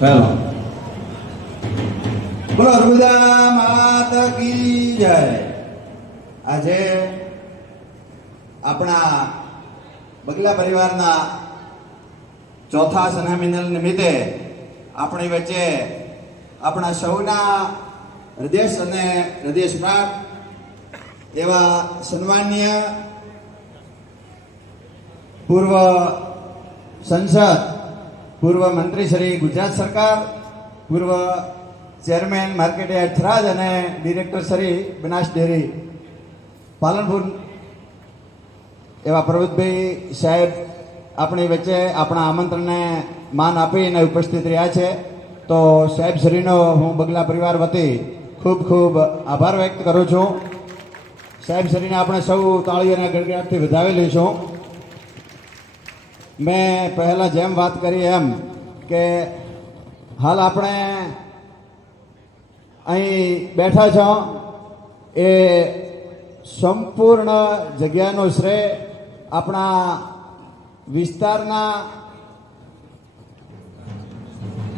Hello બોલો અર્બુદા માત કી જય. આજે આપણા બગલા પરિવારના ચોથા સનામિનલ નિમિત્તે આપણી વચ્ચે આપણા સૌના હૃદયશ અને હૃદય પ્રાપ્ત એવા સન્માનીય પૂર્વ સંસદ પૂર્વ મંત્રી શ્રી ગુજરાત સરકાર, પૂર્વ ચેરમેન માર્કેટ યાર્ડ થરાદ અને ડિરેક્ટર શ્રી બનાસ ડેરી, પાલનપુર એવા પ્રવૃત્તભાઈ સાહેબ આપણી વચ્ચે આપણા આમંત્રણને માન આપીને ઉપસ્થિત રહ્યા છે. તો સાહેબ શ્રીનો હું બગલા પરિવાર વતી ખૂબ ખૂબ આભાર વ્યક્ત કરું છું. સાહેબ શ્રીને આપણે સૌ તાળીઓના ગણગણાટથી વધાવી લઈશું. મેં પહેલાં જેમ વાત કરી એમ કે હાલ આપણે અહીં બેઠા છો એ સંપૂર્ણ જગ્યાનો શ્રેય આપણા વિસ્તારના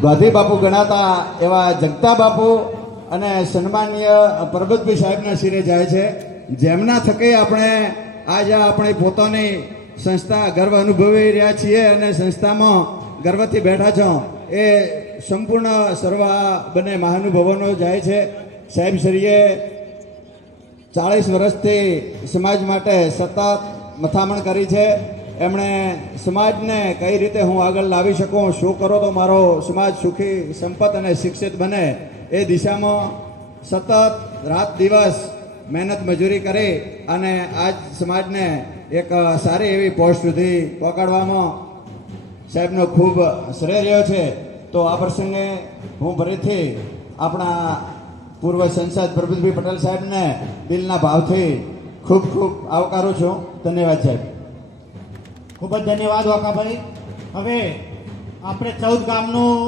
ગાંધી બાપુ ગણાતા એવા જગતા બાપુ અને સન્માનીય પરબતભાઈ સાહેબના શિરે જાય છે. જેમના થકે આપણે આજે આપણી પોતાની સંસ્થા ગર્વ અનુભવી રહ્યા છીએ અને સંસ્થામાં ગર્વથી બેઠા છો. એ સંપૂર્ણ સર્વ બંને મહાનુભાવોનો જાય છે. સાહેબ ચાળીસ વર્ષથી સમાજ માટે સતત મથામણ કરી છે. એમણે સમાજને કઈ રીતે હું આગળ લાવી શકું, શું કરો તો મારો સમાજ સુખી, સંપત અને શિક્ષિત બને એ દિશામાં સતત રાત દિવસ મહેનત મજૂરી કરી અને આજ સમાજને એક સારી એવી પોસ્ટ સુધી પહોંચાડવામાં સાહેબનો ખૂબ શ્રેય રહ્યો છે. તો આ પ્રસંગે હું ફરીથી આપણા પૂર્વ સંસદ પ્રભુભાઈ પટેલ સાહેબને બિલના ભાવથી ખૂબ ખૂબ આવકારું છું. ધન્યવાદ સાહેબ. ખૂબ જ ધન્યવાદ વાકાભાઈ હવે આપણે ચૌદ ગામનું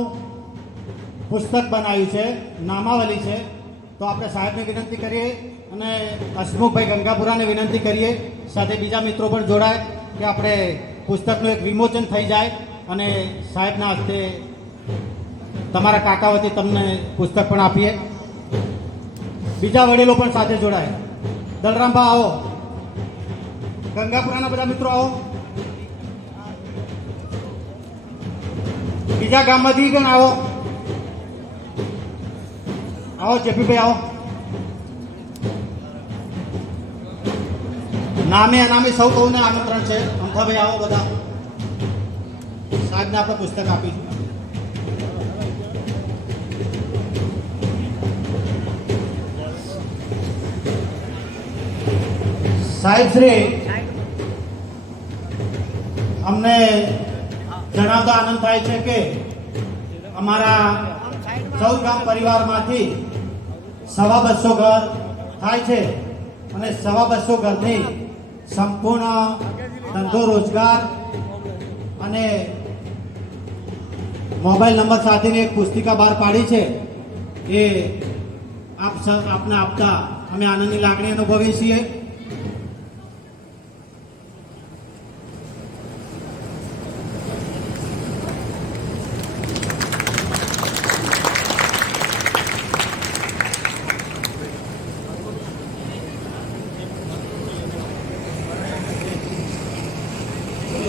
પુસ્તક બનાવ્યું છે, નામાવલી છે. તો આપણે સાહેબને વિનંતી કરીએ અને હસમુખભાઈ ગંગાપુરાને વિનંતી કરીએ. સાથે બીજા મિત્રો પણ જોડાય કે આપણે પુસ્તકનું એક વિમોચન થઈ જાય અને સાહેબના હસ્તે તમારા કાકા વતી તમને પુસ્તક પણ આપીએ. બીજા વડીલો પણ સાથે જોડાય. દલરામભા, આવો. ગંગાપુરાના બધા મિત્રો, આવો. બીજા ગામમાંથી પણ આવો. આવો જેપીભાઈ આવો નામે અનામે સૌ કૌને આમંત્રણ છે અમથાભાઈ આવો બધા સાહેબને આપણે પુસ્તક આપીશું સાહેબ શ્રી અમને જણાવતા આનંદ થાય છે કે અમારા ચૌદ ગામ પરિવારમાંથી સવા બસો ઘર થાય છે અને સવા બસો ઘરથી સંપૂર્ણ ધંધો રોજગાર અને મોબાઈલ નંબર સાથેની એક પુસ્તિકા બહાર પાડી છે. એ આપ આપને આપતા અમે આનંદની લાગણી અનુભવીએ છીએ.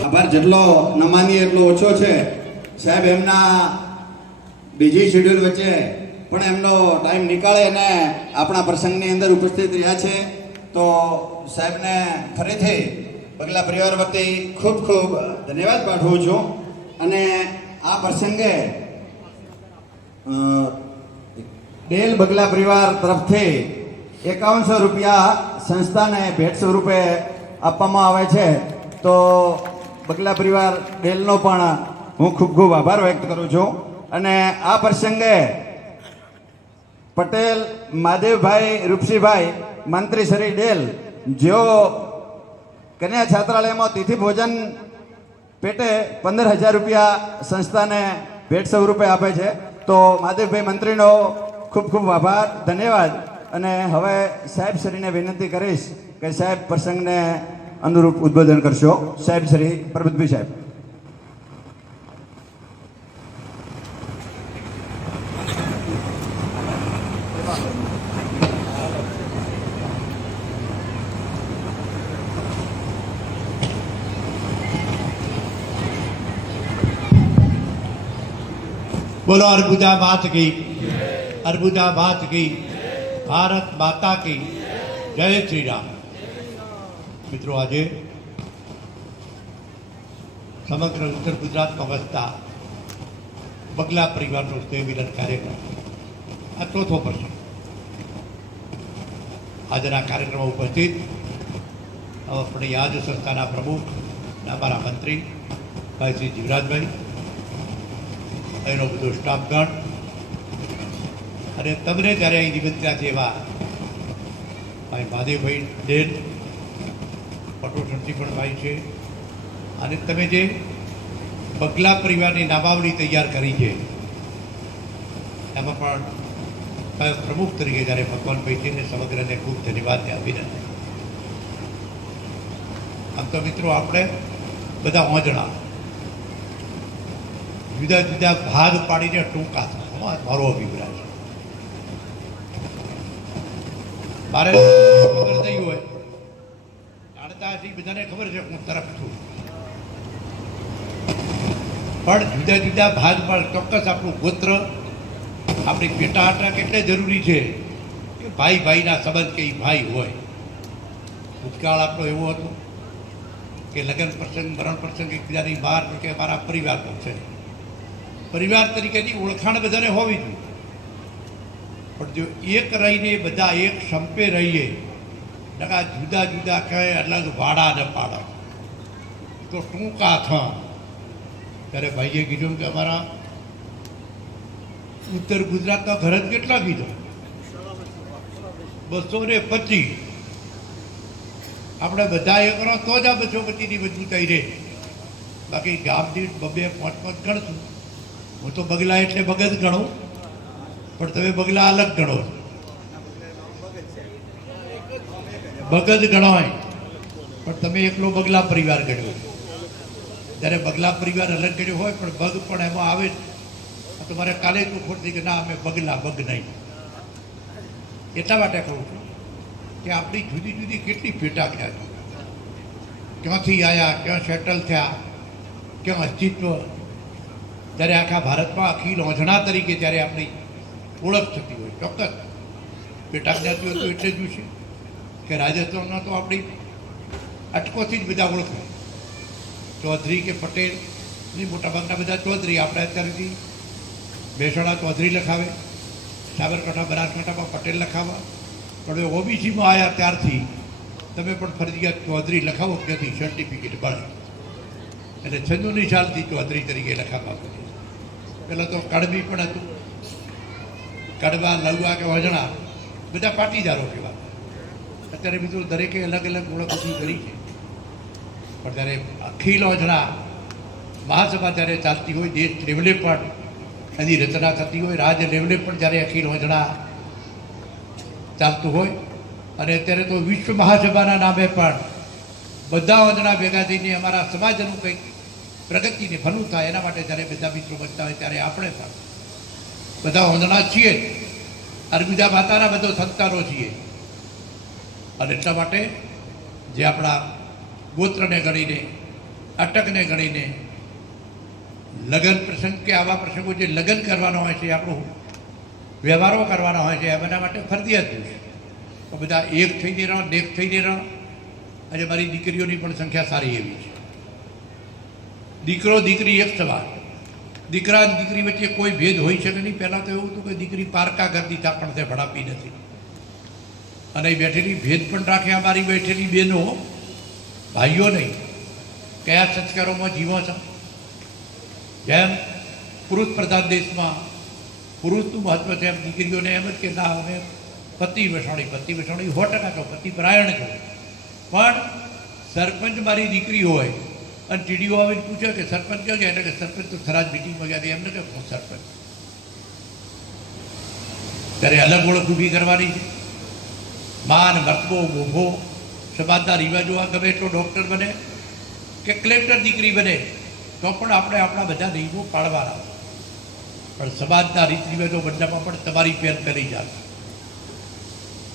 આભાર. જેટલો નમાની એટલો ઓછો છે. સાહેબ, એમના બીજી શેડ્યુલ વચ્ચે પણ એમનો ટાઈમ નીકાળે અને આપણા પ્રસંગની અંદર ઉપસ્થિત રહ્યા છે. તો સાહેબને ફરીથી બગલા પરિવાર વતી ખૂબ ખૂબ ધન્યવાદ પાઠવું છું. અને આ પ્રસંગે ડેલ બગલા પરિવાર તરફથી એકાવનસો રૂપિયા સંસ્થાને ભેટ સ્વરૂપે આપવામાં આવે છે. તો બગલા પરિવાર ડેલનો પણ હું ખૂબ ખૂબ આભાર વ્યક્ત કરું છું. અને આ પ્રસંગે પટેલ માદેવભાઈ રૂપસીભાઈ, મંત્રી શ્રી ડેલ, જેઓ કન્યા છાત્રાલયમાં તિથિ ભોજન પેટે પંદર હજાર રૂપિયા સંસ્થાને ભેટ સ્વરૂપે આપે છે. તો મહાદેવભાઈ મંત્રીનો ખૂબ ખૂબ આભાર, ધન્યવાદ. અને હવે સાહેબ શ્રીને વિનંતી કરીશ કે સાહેબ પ્રસંગને अनुरूप उद्बोधन करशो। साहेब, श्री प्रबुद्ध साहेब। बोलो अर्बुदा बात की। अर्बुदा बात की। भारत माता की। जय श्री राम। મિત્રો, આજે સમગ્ર ઉત્તર ગુજરાતમાં વસતા બગલા પરિવારનો સ્નેહમિલન કાર્યક્રમ. આ ચોથો પ્રસંગ. આજના કાર્યક્રમમાં ઉપસ્થિત આપણી યાદ સંસ્થાના પ્રમુખ, અમારા મંત્રી ભાઈ શ્રી જીવરાજભાઈ, એનો બધો સ્ટાફગણ અને તમને જ્યારે અહીં નિમંત્ર્યા છે એવા ભાઈ મહાદેવભાઈ ડેન પટોળથી પણ થાય છે. અને તમે જે બગલા પરિવારની નામાવલી તૈયાર કરી છે, એમાં પણ પ્રમુખ તરીકે જ્યારે ભગવાનભાઈ છે સમગ્રને ખૂબ ધન્યવાદ અભિનંદન આમ તો મિત્રો આપણે બધા ઓંજણા જુદા જુદા ભાગ પાડીને ટૂંકા મારો અભિપ્રાય છે. મારે હોય હશે બધાને ખબર છે હું તરફ છું. પણ જુદા જુદા ભાગ પર ચોક્કસ આપણું ગોત્ર, આપણી પેટા અટક એટલે જરૂરી છે કે ભાઈ ભાઈના સંબંધ કે ભાઈ હોય. ભૂતકાળ આપણો એવો હતો કે લગ્ન પ્રસંગ, મરણ પ્રસંગ એકબીજાની બહાર કે મારા પરિવાર છે. પરિવાર તરીકેની ઓળખાણ બધાને હોવી જોઈએ. પણ જો એક રહીને બધા એક સંપે રહીએ નકા જુદા જુદા કહે અલગ વાડા ને પાડા. તો ટૂંકા થા ત્યારે ભાઈએ કીધું કે અમારા ઉત્તર ગુજરાતના ઘર કેટલા કીધો? બસો ને પચીસ. આપણે બધા એ કરો, તો જ આ બસો પચીસની મજબૂતાઈ રહે. બાકી ગામ દીઠ બબે પાંચ પાંચ ગણશું. હું તો બગલા એટલે બગદ ગણું, પણ તમે બગલા અલગ ગણો છો. બગદ ગણાય. પણ તમે એકલો બગલા પરિવાર ગણ્યો. જ્યારે બગલા પરિવાર અલગ ગણ્યો હોય, પણ બગ પણ એમાં આવે. આ કાલે ખોટ થઈ કે ના, અમે બગલા બગ નહીં. એટલા માટે કહું છું કે આપણી જુદી જુદી કેટલી પેટા જ્ઞાતિ ક્યાંથી આવ્યા ક્યાં સેટલ થયા, ક્યાં અસ્તિત્વ. જ્યારે આખા ભારતમાં આખી ઓઝણા તરીકે જ્યારે આપણી ઓળખ થતી હોય, ચોક્કસ. પેટા જ્ઞાતિઓ તો એટલે જ છે. કે રાજસ્થાનમાં તો આપણી અટકોથી જ બધા ઓળખે. ચૌધરી કે પટેલની મોટાભાગના બધા ચૌધરી. આપણે અત્યારેથી મહેસાણા ચૌધરી લખાવે, સાબરકાંઠા, બનાસકાંઠામાં પટેલ લખાવા પણ ઓબીસીમાં આવ્યા ત્યારથી તમે પણ ફરજિયાત ચૌધરી લખાવો ત્યાંથી સર્ટિફિકેટ મળે. એટલે છંદુની સાલથી ચૌધરી તરીકે લખાવા પહેલાં તો કડબી પણ હતું. કડવા લવવા કે વજણા, બધા પાટીદારો કહેવા અત્યારે મિત્રો દરેકે અલગ અલગ ઓળખ કરી છે. પણ ત્યારે અખિલ વજણા મહાસભા જ્યારે ચાલતી હોય, દેશ લેવલે પણ એની રચના થતી હોય રાજ્ય લેવલે પણ જ્યારે અખિલ વજણા ચાલતું હોય, અને અત્યારે તો વિશ્વ મહાસભાના નામે પણ બધા વંદના ભેગા થઈને અમારા સમાજનું કંઈક પ્રગતિને ભલું થાય, એના માટે જ્યારે બધા મિત્રો બચતા હોય ત્યારે આપણે પણ બધા વંદના છીએ અરબીજા માતાના બધો સંતાનો છીએ. અને એટલા માટે જે આપણા ગોત્રને ગણીને, અટકને ગણીને, લગ્ન પ્રસંગ કે આવા પ્રસંગો જે લગ્ન કરવાનો હોય છે, આપણું વ્યવહારો કરવાના હોય છે એમના માટે ફરજિયાત છે. તો બધા એક થઈને રહો દેખ થઈને રહો. આજે મારી દીકરીઓની પણ સંખ્યા સારી એવી છે. દીકરો, દીકરી એક સવાર દીકરા દીકરી વચ્ચે કોઈ ભેદ હોઈ શકે નહીં. પહેલાં તો એવું હતું કે દીકરી પારકા ઘરની પણ તે ભણાપી નથી. અને બેઠેલી ભેદ પણ રાખે અમારી બેઠેલી બહેનો ભાઈઓ નહીં, કયા સંસ્કારોમાં જીવો છો? જેમ પુરુષ પ્રધાન દેશમાં પુરુષનું મહત્વ છે એમ દીકરીઓને એમ જ કે ના, અમે પતિ વસાણી પતિ વસાણી સો ટકા છો પતિ પરાયણ છો પણ સરપંચ મારી દીકરી હોય અને ટીડીઓ આવીને પૂછે કે સરપંચ કયો ગયા? એટલે કે સરપંચ તો થરાજ મિટિંગમાં ગયા. એમને કે સરપંચ. ત્યારે અલગ ઓળખ ઊભી કરવાની છે. માન મરતબો મોભો. સમાજના રિવાજો આ ગમે એટલો ડૉક્ટર બને કે કલેક્ટર દીકરી બને, તો પણ આપણે આપણા બધા નિયમો પાળવાના. પણ સમાજના રીત રિવાજો બધામાં પણ તમારી પેર કરી જાય.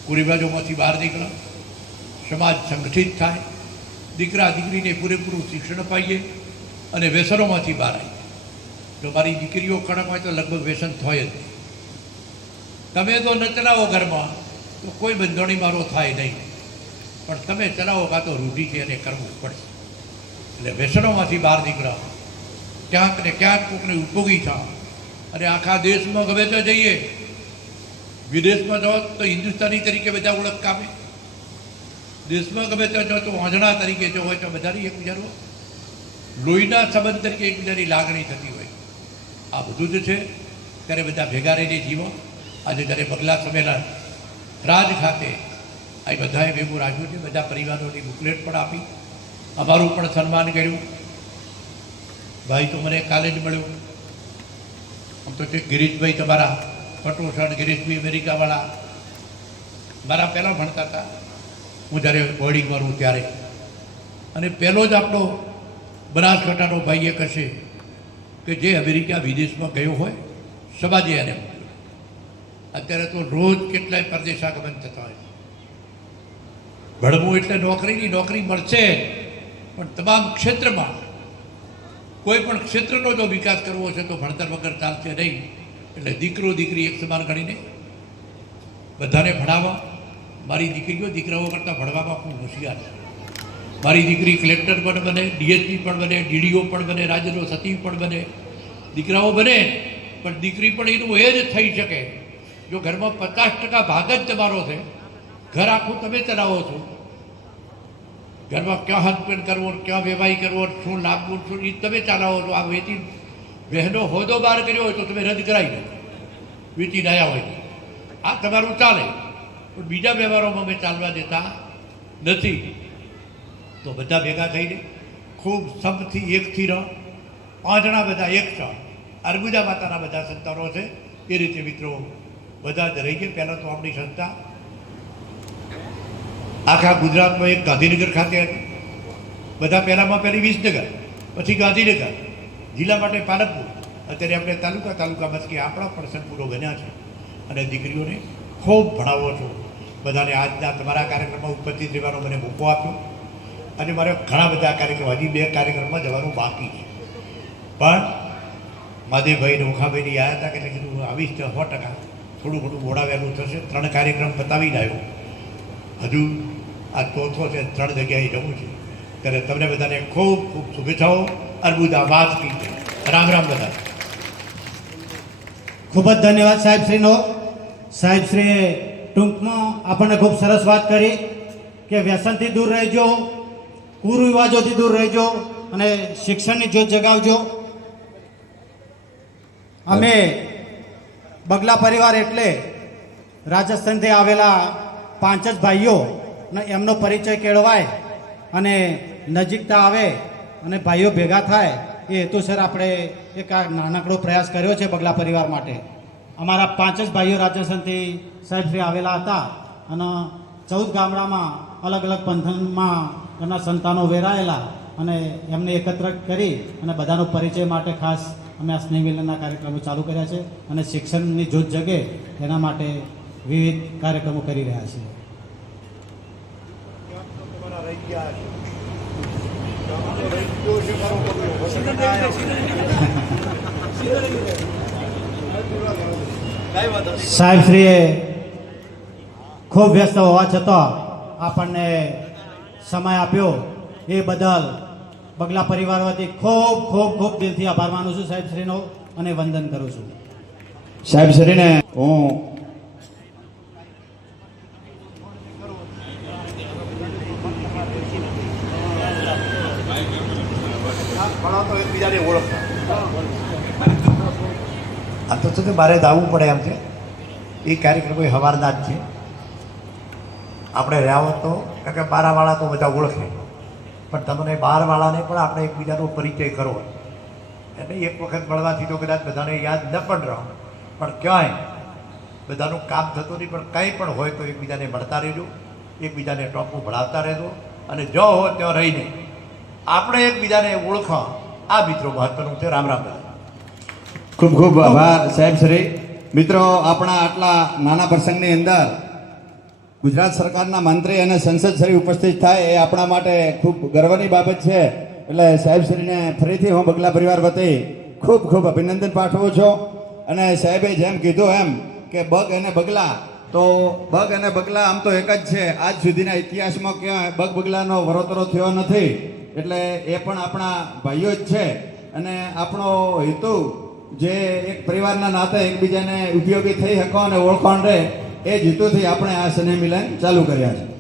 કુરિવાજોમાંથી બહાર નીકળો. સમાજ સંગઠિત થાય. દીકરા દીકરીને પૂરેપૂરું શિક્ષણ અપાઈએ અને વ્યસનોમાંથી બહાર આવીએ. જો મારી દીકરીઓ કડક હોય તો લગભગ વ્યસન થાય જ તમે તો ન ચલાવો ઘરમાં. તો કોઈ બંધોણી મારો થાય નહીં. પણ તમે ચલાવો, કાં તો રૂઢી છે અને કરવું પડશે. એટલે વ્યસનોમાંથી બહાર નીકળો. ક્યાંક ને ક્યાંક કોકને ઉપયોગી થાવ. અને આખા દેશમાં ગમે તો જઈએ. વિદેશમાં જાઓ તો હિન્દુસ્તાની તરીકે બધા ઓળખ કામે દેશમાં ગમે ત્યાં જાઓ તો વાંઝણા તરીકે જો હોય તો બધાની એકબીજાનું લોહીના સંબંધ તરીકે એકબીજાની લાગણી થતી હોય. આ બધું જ છે. ત્યારે બધા ભેગા રહીને જીવો. આજે જ્યારે પગલાં સંમેલન રાજ ખાતે આ બધાએ ભેગું રાખ્યું છે. બધા પરિવારોની બુકલેટ પણ આપી. અમારું પણ સન્માન કર્યું. ભાઈ તો મને કાલે જ મળ્યો. આમ તો છે ગિરીશભાઈ તમારા પટોસણ, ગિરીશભાઈ અમેરિકાવાળા મારા પહેલાં ભણતા હતા. હું જ્યારે બોર્ડિંગમાં રહું ત્યારે. અને પહેલો જ આપણો બનાસકાંઠાનો ભાઈ એક હશે કે જે અમેરિકા વિદેશમાં ગયો હોય, સમાજે એને અત્યારે તો રોજ કેટલાય પરદેશાગમન થતા હોય. ભણવું એટલે નોકરીની નોકરી મળશે પણ તમામ ક્ષેત્રમાં કોઈ પણ ક્ષેત્રનો જો વિકાસ કરવો છે તો ભણતર વગર ચાલશે નહીં. એટલે દીકરો દીકરી એક સમાન ગણીને બધાને ભણાવવા. મારી દીકરીઓ દીકરાઓ કરતાં ભણવામાં ખૂબ હોશિયાર છે. મારી દીકરી કલેક્ટર પણ બને ડીએસપી પણ બને ડીડીઓ પણ બને, રાજ્યનો સચિવ પણ બને. દીકરાઓ બને, પણ દીકરી પણ એનું એ જ થઈ શકે જો ઘરમાં પચાસ ટકા ભાગ જ તમારો છે, ઘર આખું તમે ચલાવો છો. ઘરમાં ક્યાં હસબન્ડ કરવો, ક્યાં વેવાઈ કરવો, શું લાગવું શું એ તમે ચલાવો છો. આ વેચી બહેનો હોદો બહાર કર્યો હોય તો તમે રદ કરાવી દો. વેચી નયા હોય. આ તમારું ચાલે. પણ બીજા વ્યવહારોમાં અમે ચાલવા દેતા નથી. તો બધા ભેગા થઈને ખૂબ સંપથી એકથી રહો. પાંચણા બધા એક છ. અર્બુદા માતાના બધા સંતાનો છે. એ રીતે મિત્રો બધા જ રહી ગયા. પહેલાં તો આપણી સંસ્થા આખા ગુજરાતમાં એક ગાંધીનગર ખાતે હતી. બધા પહેલાંમાં પહેલી વિસનગર, પછી ગાંધીનગર, જિલ્લા માટે પાલનપુર. અત્યારે આપણે તાલુકા તાલુકામાં કે આપણા પણ સંકુલો બન્યા છે. અને દીકરીઓને ખૂબ ભણાવો છો. બધાને આજના તમારા કાર્યક્રમમાં ઉપસ્થિત રહેવાનો મને મોકો આપ્યો. અને મારે ઘણા બધા કાર્યક્રમ, હજી બે કાર્યક્રમમાં જવાનું બાકી છે. પણ માધેભાઈ ને ઓખાભાઈની આવ્યા હતા કે કીધું આવીશ સો ટકા. થોડું ઘણું મોડાવેલું થશે. ત્રણ કાર્યક્રમ પતાવીને આવ્યો. હજુ આ ચોથો છે, ત્રણ જગ્યાએ જવું છે. ત્યારે તમને બધાને ખૂબ ખૂબ શુભેચ્છાઓ. અર્બુદા વાત રામ રામ બધા ખૂબ જ ધન્યવાદ સાહેબશ્રીનો સાહેબશ્રીએ ટૂંકમાં આપણને ખૂબ સરસ વાત કરી કે વ્યસનથી દૂર રહેજો, કુરિવાજોથી દૂર રહેજો અને શિક્ષણની જ્યોત જગાવજો. અમે બગલા પરિવાર એટલે રાજસ્થાનથી આવેલા પાંચ જ ભાઈઓ ને એમનો પરિચય કેળવાય અને નજીકતા આવે અને ભાઈઓ ભેગા થાય, એ હેતુસર આપણે એક આ નાનકડો પ્રયાસ કર્યો છે બગલા પરિવાર માટે. અમારા પાંચ જ ભાઈઓ રાજસ્થાનથી સાહેબશ્રી આવેલા હતા અને ચૌદ ગામડામાં અલગ અલગ પંથનમાં એમના સંતાનો વેરાયેલા અને એમને એકત્ર કરી અને બધાનો પરિચય માટે ખાસ અમે આ સ્નેહમિલનના કાર્યક્રમો ચાલુ કર્યા છે અને શિક્ષણની જોત જગે તેના માટે વિવિધ કાર્યક્રમો કરી રહ્યા છીએ. સાહેબશ્રીએ ખૂબ વ્યસ્ત હોવા છતાં આપણને સમય આપ્યો એ બદલ બગલા પરિવાર વતી ખૂબ ખૂબ ખૂબ દિલથી આભાર માનું છું સાહેબશ્રીનો અને વંદન કરું છું. સાહેબ શ્રીને હું આ તો શું કે મારે દાવવું પડે એમ છે. એ કાર્યક્રમ કોઈ હવારના જ છે. આપણે રહ્યા તો, કારણ કે બારાવાળા તો બધા ઓળખે. પણ તમને બહારવાળાને પણ આપણે એકબીજાનો પરિચય કરો એટલે એક વખત મળવાથી તો કદાચ બધાને યાદ ન પણ રહો. પણ ક્યાંય બધાનું કામ થતું નહીં, પણ કંઈ પણ હોય તો એકબીજાને મળતા રહેજો, એકબીજાને ટોપું ભણાવતા રહેજો, અને જો હો ત્યાં રહીને આપણે એકબીજાને ઓળખો આ મિત્રો મહત્વનું છે. રામ રામ ખૂબ ખૂબ આભાર સાહેબ શ્રી. મિત્રો, આપણા આટલા નાના પ્રસંગની અંદર ગુજરાત સરકારના મંત્રી અને સંસદ શ્રી ઉપસ્થિત થાય એ આપણા માટે ખૂબ ગર્વની બાબત છે. એટલે સાહેબ શ્રીને ફરીથી હું બગલા પરિવાર વતી ખૂબ ખૂબ અભિનંદન પાઠવું છું. અને સાહેબે જેમ કીધું એમ કે બગ અને બગલા, તો બગ અને બગલા આમ તો એક જ છે. આજ સુધીના ઇતિહાસમાં ક્યાંય બગ બગલાનો વરોતરો થયો નથી. એટલે એ પણ આપણા ભાઈઓ જ છે. અને આપણો હેતુ જે એક પરિવારના નાતે એકબીજાને ઉપયોગી થઈ શકો અને ઓળખાણ રહે એ જીતોથી આપણે આ સ્નેહ મિલન ચાલુ કર્યા છે.